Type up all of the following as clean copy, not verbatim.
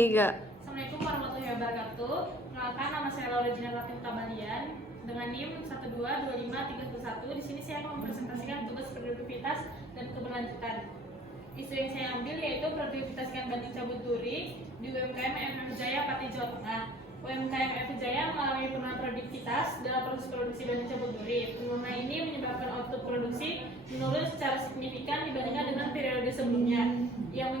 Tiga. Assalamualaikum warahmatullahi wabarakatuh. Perkenalkan, nama saya Laura Gina Latin Tabalian dengan NIM 1225311. Di sini saya akan mempresentasikan tugas produktivitas dan keberlanjutan. Isu yang saya ambil yaitu produktivitas ikan bandeng cabut duri di UMKM FF Jaya Pati Jawa Tengah. UMKM FF Jaya mengalami penurunan produktivitas dalam proses produksi bandeng cabut duri. Penurunan ini menyebabkan output produksi menurun secara signifikan dibandingkan dengan periode sebelumnya, yang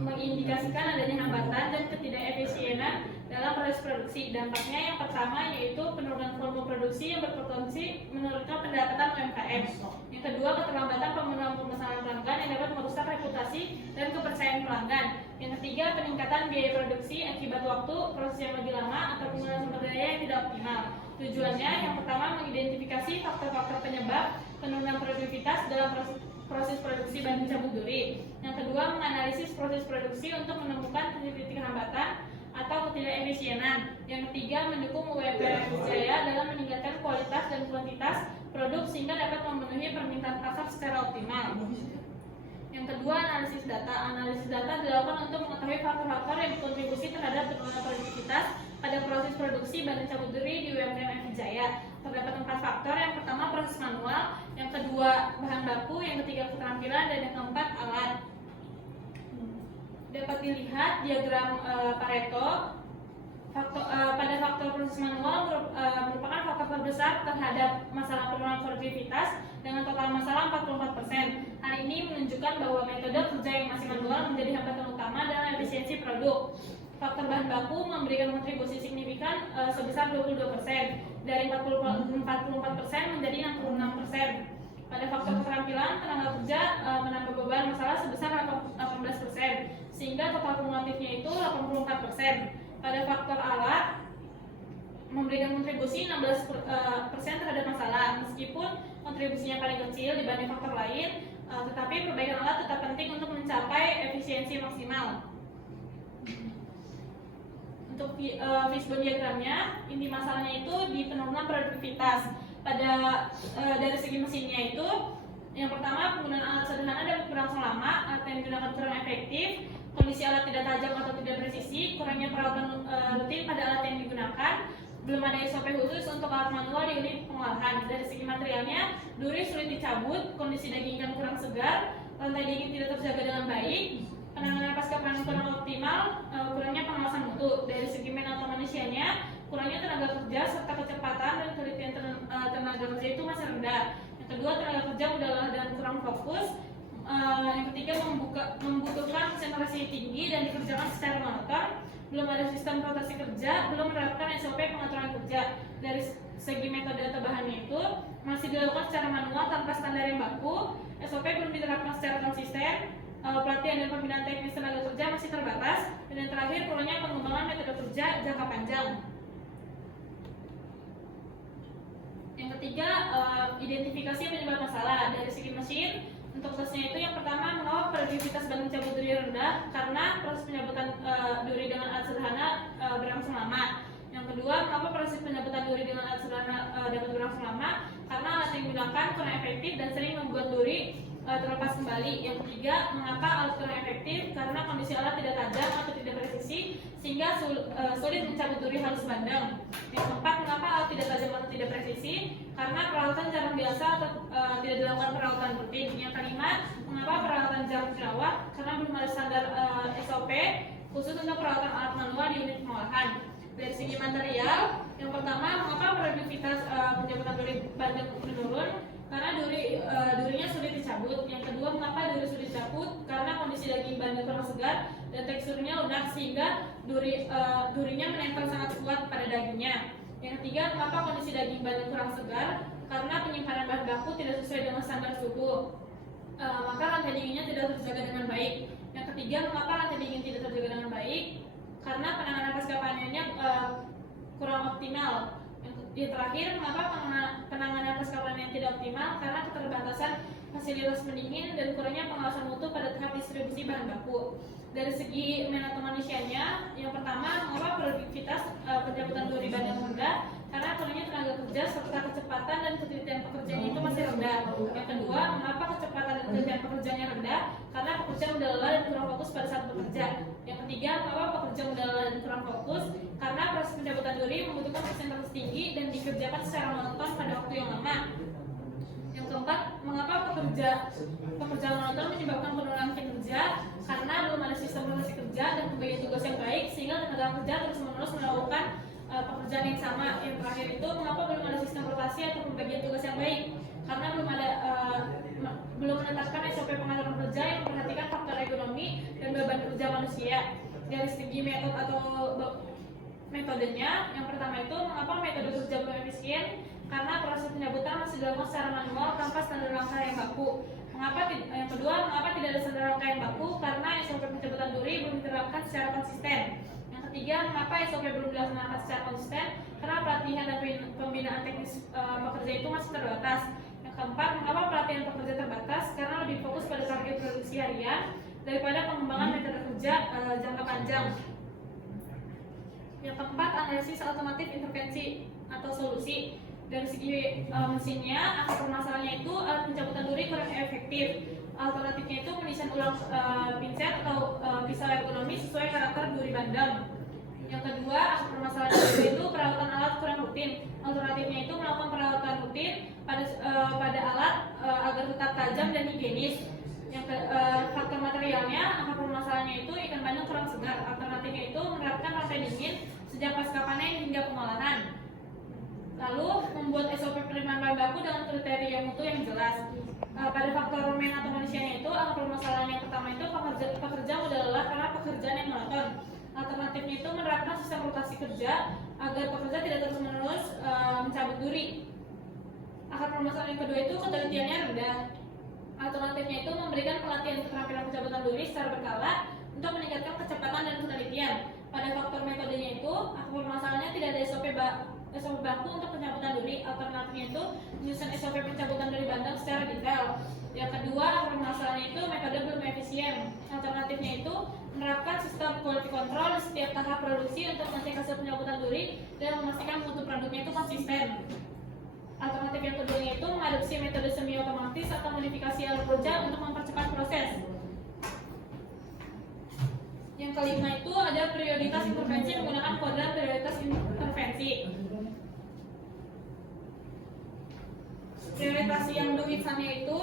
mengindikasikan adanya hambatan dan ketidakefisienan dalam proses produksi. Dampaknya yang pertama yaitu penurunan volume produksi yang berpotensi menurunkan pendapatan UMKM. Yang kedua, keterlambatan pemenuhan permasalahan pelanggan yang dapat merusak reputasi dan kepercayaan pelanggan. Yang ketiga, peningkatan biaya produksi akibat waktu proses yang lebih lama atau penggunaan sumber daya yang tidak optimal. Tujuannya yang pertama, mengidentifikasi faktor-faktor penyebab penurunan produktivitas dalam proses produksi bandeng cabut duri. Yang kedua, menganalisis proses produksi untuk menemukan titik-titik hambatan atau ketidakefisienan. Yang ketiga, mendukung UMKM Jaya dalam meningkatkan kualitas dan kuantitas produk sehingga dapat memenuhi permintaan pasar secara optimal. Yang kedua, analisis data. Analisis data dilakukan untuk mengetahui faktor-faktor yang berkontribusi terhadap penurunan produktivitas pada proses produksi bandeng cabut duri di UMKM FF Jaya. Terdapat 4 faktor. Yang pertama, proses manual. Yang kedua, bahan baku. Yang ketiga, keterampilan. Dan yang keempat, alat. Dapat dilihat diagram Pareto. Pada faktor proses manual merupakan faktor terbesar terhadap masalah penurunan produktivitas dengan total masalah 44%. Hal ini menunjukkan bahwa metode kerja yang masih manual menjadi hambatan utama dalam efisiensi produk. Faktor bahan baku memberikan kontribusi signifikan sebesar 22%, dari 44% menjadi 66%. Pada faktor keterampilan, tenaga kerja menambah beban masalah sebesar 18%, sehingga total kumulatifnya itu 84%. Pada faktor alat, memberikan kontribusi 16% terhadap masalah, meskipun kontribusinya paling kecil dibanding faktor lain, tetapi perbaikan alat tetap penting untuk mencapai efisiensi maksimal. Untuk fishbone diagramnya, inti masalahnya itu di penurunan produktivitas. Dari segi mesinnya itu, yang pertama, penggunaan alat sederhana dapat berlangsung lama, alat yang digunakan kurang efektif, kondisi alat tidak tajam atau tidak presisi, kurangnya perawatan rutin pada alat yang digunakan, belum ada SOP khusus untuk alat manual di unit pengolahan. Dari segi materialnya, duri sulit dicabut, kondisi daging ikan kurang segar, rantai dingin tidak terjaga dengan baik, penanganan pasca panen kurang optimal, kurangnya pengawasan mutu. Dari segi manajemen manusianya, kurangnya tenaga kerja serta kecepatan dan telitian tenaga kerja itu masih rendah. Yang kedua, tenaga kerja mudah lelah dan kurang fokus. Yang ketiga, membutuhkan konsentrasi tinggi dan dikerjakan secara monoton. Belum ada sistem rotasi kerja, belum menerapkan SOP pengaturan kerja. Dari segi metode atau bahannya itu masih dilakukan secara manual tanpa standar yang baku. SOP belum diterapkan secara konsisten. Pelatihan dan pembinaan teknis tenaga kerja masih terbatas. Dan yang terakhir, kurangnya pengembangan metode kerja jangka panjang. Yang ketiga, identifikasi penyebab masalah. Dari segi mesin, untuk tesnya itu yang pertama, mengapa produktivitas bandeng cabut duri rendah? Karena proses pencabutan duri dengan alat sederhana berlangsung lama. Yang kedua, mengapa proses pencabutan duri dengan alat sederhana dapat berlangsung lama? Karena alat yang digunakan kurang efektif dan sering membuat duri terlepas kembali. Yang ketiga, mengapa alat kurang efektif? Karena kondisi alat tidak tajam atau tidak presisi sehingga sulit mencabut duri halus bandeng. Yang keempat, mengapa alat tidak tajam atau tidak presisi? Karena peralatan jarang biasa atau tidak dilakukan perawatan rutin. Yang kelima, mengapa peralatan jarang dirawat? Karena belum ada standar SOP khusus untuk perawatan alat manual di unit pengolahan. Dari segi material, yang pertama, mengapa produktivitas pencabutan duri bandeng menurun? Karena durinya sulit dicabut. Yang kedua, mengapa duri sulit dicabut? Karena kondisi daging bandeng kurang segar dan teksturnya lunak sehingga durinya menempel sangat kuat pada dagingnya. Yang ketiga, mengapa kondisi daging bandeng kurang segar? Karena penyimpanan bahan baku tidak sesuai dengan standar suhu, maka rantai dinginnya tidak terjaga dengan baik. Yang ketiga, mengapa rantai dingin tidak terjaga dengan baik? Karena penanganan pasca panennya kurang optimal. Yang terakhir, mengapa penanganan pasca panen yang tidak optimal? Karena keterbatasan fasilitas pendingin dan kurangnya pengawasan mutu pada tahap distribusi bahan baku. Dari segi manajemen manusianya, yang pertama, mengapa produktivitas pencabutan duri bandeng rendah? Karena kurangnya tenaga kerja serta kecepatan dan ketelitian pekerjaan itu masih rendah. Yang kedua, mengapa kecepatan dan ketelitian pekerjaannya rendah? karena pekerja mudah lelah dan kurang fokus pada saat bekerja. Yang ketiga, mengapa pekerja mudah lelah dan kurang fokus? Karena proses pencabutan duri membutuhkan persentase tinggi dan dikerjakan secara monoton pada waktu yang lama. Yang keempat, mengapa pekerja monoton menyebabkan penurunan kinerja? Karena belum ada sistem rotasi kerja dan pembagian tugas yang baik, sehingga tenaga kerja terus-menerus melakukan pekerjaan yang sama. Yang terakhir itu, mengapa belum ada sistem rotasi atau pembagian tugas yang baik? Karena belum menetapkan SOP pengaturan kerja yang memperhatikan faktor ekonomi dan beban kerja manusia. Dari segi metodenya, yang pertama itu, mengapa metode kerja belum efisien? Karena proses pencabutan masih dilakukan secara manual tanpa standar langkah yang baku. Yang kedua, mengapa tidak ada standar langkah yang baku? Karena SOP pencabutan duri belum diterapkan secara konsisten. Yang ketiga, mengapa SOP belum dilaksanakan secara konsisten? Karena pelatihan dan pembinaan teknis pekerja itu masih terbatas. Yang keempat, mengapa pelatihan pekerja terbatas? Karena lebih fokus pada target produksi harian daripada pengembangan metode kerja jangka panjang. Yang keempat, analisis alternatif intervensi atau solusi. Dari segi mesinnya, akar permasalahannya itu alat pencabutan duri kurang efektif. Alternatifnya itu mendesain ulang pinset atau pisau ergonomi sesuai karakter duri bandeng. Yang kedua, akar permasalahannya itu perawatan alat kurang rutin. Alternatifnya itu melakukan perawatan rutin pada alat agar tetap tajam dan higienis. Faktor materialnya, akar permasalahannya itu ikan bandeng kurang segar. Alternatifnya itu menerapkan rantai dingin sejak pasca panen hingga pengolahan. Lalu membuat SOP penerimaan bahan baku dengan kriteria mutu yang jelas. Pada faktor men atau manusianya itu, akar permasalahan yang pertama itu pekerja mudah lelah karena pekerjaan yang monoton. Alternatifnya itu menerapkan sistem rotasi kerja agar pekerja tidak terus-menerus mencabut duri. Akar permasalahan yang kedua itu ketelitiannya rendah. Alternatifnya itu memberikan pelatihan keterampilan pencabutan duri secara berkala untuk meningkatkan kecepatan dan ketelitian. Pada faktor metodenya itu, akar permasalahannya tidak ada SOP baku untuk pencabutan duri. Alternatifnya itu menyusun SOP pencabutan duri bandeng secara detail. Yang kedua, akar permasalahannya itu metode belum efisien. Alternatifnya itu menerapkan sistem quality control di setiap tahap produksi untuk mengecek hasil pencabutan duri dan memastikan mutu produknya itu konsisten. Alternatif yang kedua itu mengadopsi metode semi otomatis atau modifikasi alat kerja untuk mempercepat proses. Yang kelima itu ada prioritas intervensi menggunakan kuadran prioritas intervensi. Prioritas yang duitsannya itu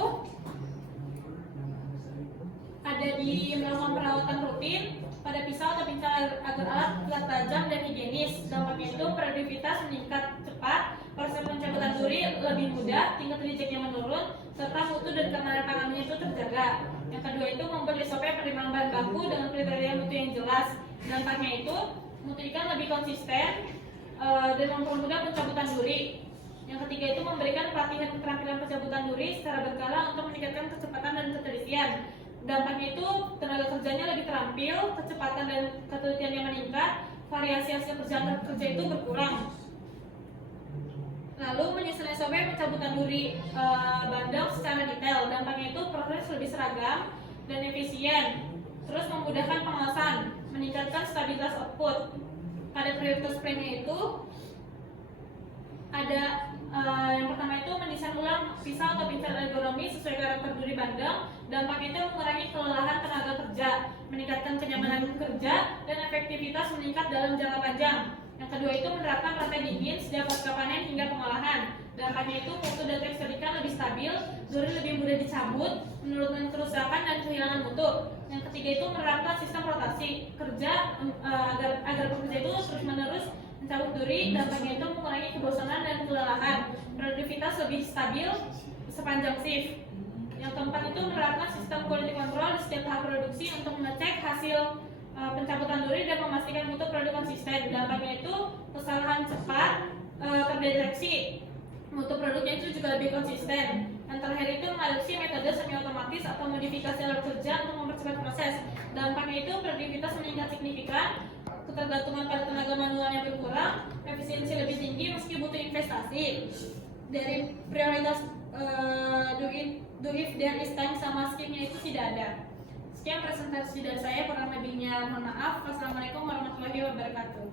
ada di melakukan perawatan rutin pada pisau atau pincang agar alat tetap tajam dan higienis. Dampaknya itu produktivitas meningkat cepat, proses pencabutan duri lebih mudah, tingkat rejectnya menurun, serta mutu dan keamanan pangannya itu terjaga. Yang kedua itu membuat SOP penerimaan bahan baku dengan kriteria mutu yang jelas. Dampaknya itu mutu ikan lebih konsisten dan mempermudah pencabutan duri. Yang ketiga itu memberikan pelatihan keterampilan pencabutan duri secara berkala untuk meningkatkan kecepatan dan ketelitian. Dampaknya itu tenaga kerjanya lebih terampil, kecepatan dan ketelitiannya meningkat, variasi hasil kerja itu berkurang. Lalu menyusun SOP pencabutan duri bandeng secara detail. Dampaknya itu proses lebih seragam dan efisien. Terus memudahkan pengawasan, meningkatkan stabilitas output. Pada prioritas plannya itu ada yang pertama itu mendesain ulang pisau atau pincel ergonomi sesuai karakter duri bandeng. Dampaknya itu mengurangi kelelahan tenaga kerja, meningkatkan kenyamanan kerja, dan efektivitas meningkat dalam jangka panjang. Yang kedua itu menerapkan rantai dingin sejak pasca panen hingga pengolahan. Dampaknya itu mutu dan tekstur ikan lebih stabil, duri lebih mudah dicabut, menurunkan kerusakan dan kehilangan mutu. Yang ketiga itu menerapkan sistem rotasi kerja agar pekerja itu terus-menerus mencabut duri. Dampaknya itu mengurangi kebosanan dan kelelahan, produktivitas lebih stabil sepanjang shift. Yang keempat itu menerapkan sistem quality control di setiap tahap produksi untuk mengecek hasil pencabutan duri dan memastikan mutu produk konsisten. Dampaknya itu kesalahan cepat terdeteksi, mutu produknya itu juga lebih konsisten. Yang terakhir itu mengadopsi metode semi otomatis atau modifikasi alat kerja untuk mempercepat proses. Dampaknya itu produktivitas meningkat signifikan, ketergantungan pada tenaga manual yang berkurang, efisiensi lebih tinggi meski butuh investasi. Dari prioritas do if there is time sama skipnya itu tidak ada. Sekian presentasi dari saya, kurang lebihnya mohon maaf. Wassalamualaikum warahmatullahi wabarakatuh.